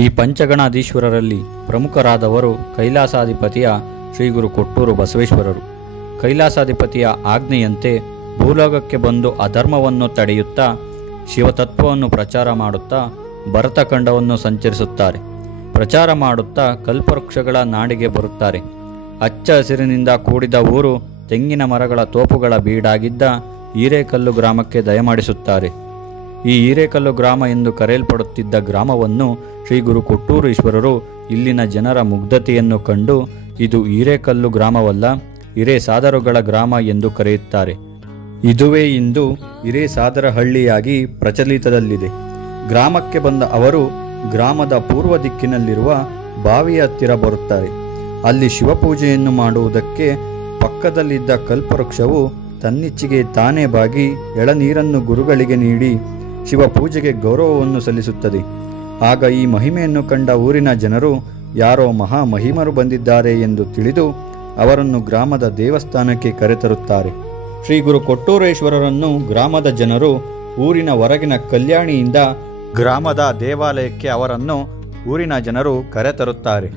ಈ ಪಂಚಗಣಾಧೀಶ್ವರರಲ್ಲಿ ಪ್ರಮುಖರಾದವರು ಕೈಲಾಸಾಧಿಪತಿಯ ಶ್ರೀ ಗುರು ಕೊಟ್ಟೂರು ಬಸವೇಶ್ವರರು. ಕೈಲಾಸಾಧಿಪತಿಯ ಆಜ್ಞೆಯಂತೆ ಭೂಲೋಕಕ್ಕೆ ಬಂದು ಅಧರ್ಮವನ್ನು ತಡೆಯುತ್ತಾ ಶಿವತತ್ವವನ್ನು ಪ್ರಚಾರ ಮಾಡುತ್ತಾ ಭರತಖಂಡವನ್ನು ಸಂಚರಿಸುತ್ತಾರೆ. ಪ್ರಚಾರ ಮಾಡುತ್ತಾ ಕಲ್ಪವೃಕ್ಷಗಳ ನಾಡಿಗೆ ಬರುತ್ತಾರೆ. ಹಚ್ಚ ಹಸಿರಿನಿಂದ ಕೂಡಿದ ಊರು ತೆಂಗಿನ ಮರಗಳ ತೋಪುಗಳ ಬೀಡಾಗಿದ್ದ ಹಿರೇಕಲ್ಲು ಗ್ರಾಮಕ್ಕೆ ದಯಮಾಡಿಸುತ್ತಾರೆ. ಈ ಹಿರೇಕಲ್ಲು ಗ್ರಾಮ ಎಂದು ಕರೆಯಲ್ಪಡುತ್ತಿದ್ದ ಗ್ರಾಮವನ್ನು ಶ್ರೀ ಗುರು ಕೊಟ್ಟೂರು ಈಶ್ವರರು ಇಲ್ಲಿನ ಜನರ ಮುಗ್ಧತೆಯನ್ನು ಕಂಡು ಇದು ಹಿರೇಕಲ್ಲು ಗ್ರಾಮವಲ್ಲ, ಹಿರೇಸಾದರುಗಳ ಗ್ರಾಮ ಎಂದು ಕರೆಯುತ್ತಾರೆ. ಇದುವೇ ಇಂದು ಹಿರೇಸಾದರಹಳ್ಳಿಯಾಗಿ ಪ್ರಚಲಿತದಲ್ಲಿದೆ. ಗ್ರಾಮಕ್ಕೆ ಬಂದ ಅವರು ಗ್ರಾಮದ ಪೂರ್ವ ದಿಕ್ಕಿನಲ್ಲಿರುವ ಬಾವಿಯ ಹತ್ತಿರ ಬರುತ್ತಾರೆ. ಅಲ್ಲಿ ಶಿವಪೂಜೆಯನ್ನು ಮಾಡುವುದಕ್ಕೆ ಪಕ್ಕದಲ್ಲಿದ್ದ ಕಲ್ಪವೃಕ್ಷವು ತನ್ನಿಚ್ಚಿಗೆ ತಾನೇ ಬಾಗಿ ಎಳನೀರನ್ನು ಗುರುಗಳಿಗೆ ನೀಡಿ ಶಿವಪೂಜೆಗೆ ಗೌರವವನ್ನು ಸಲ್ಲಿಸುತ್ತದೆ. ಆಗ ಈ ಮಹಿಮೆಯನ್ನು ಕಂಡ ಊರಿನ ಜನರು ಯಾರೋ ಮಹಾ ಮಹಿಮರು ಬಂದಿದ್ದಾರೆ ಎಂದು ತಿಳಿದು ಅವರನ್ನು ಗ್ರಾಮದ ದೇವಸ್ಥಾನಕ್ಕೆ ಕರೆತರುತ್ತಾರೆ. ಶ್ರೀ ಗುರು ಕೊಟ್ಟೂರೇಶ್ವರರನ್ನು ಗ್ರಾಮದ ಜನರು ಊರಿನ ಹೊರಗಿನ ಕಲ್ಯಾಣಿಯಿಂದ ಗ್ರಾಮದ ದೇವಾಲಯಕ್ಕೆ ಅವರನ್ನು ಊರಿನ ಜನರು ಕರೆತರುತ್ತಾರೆ.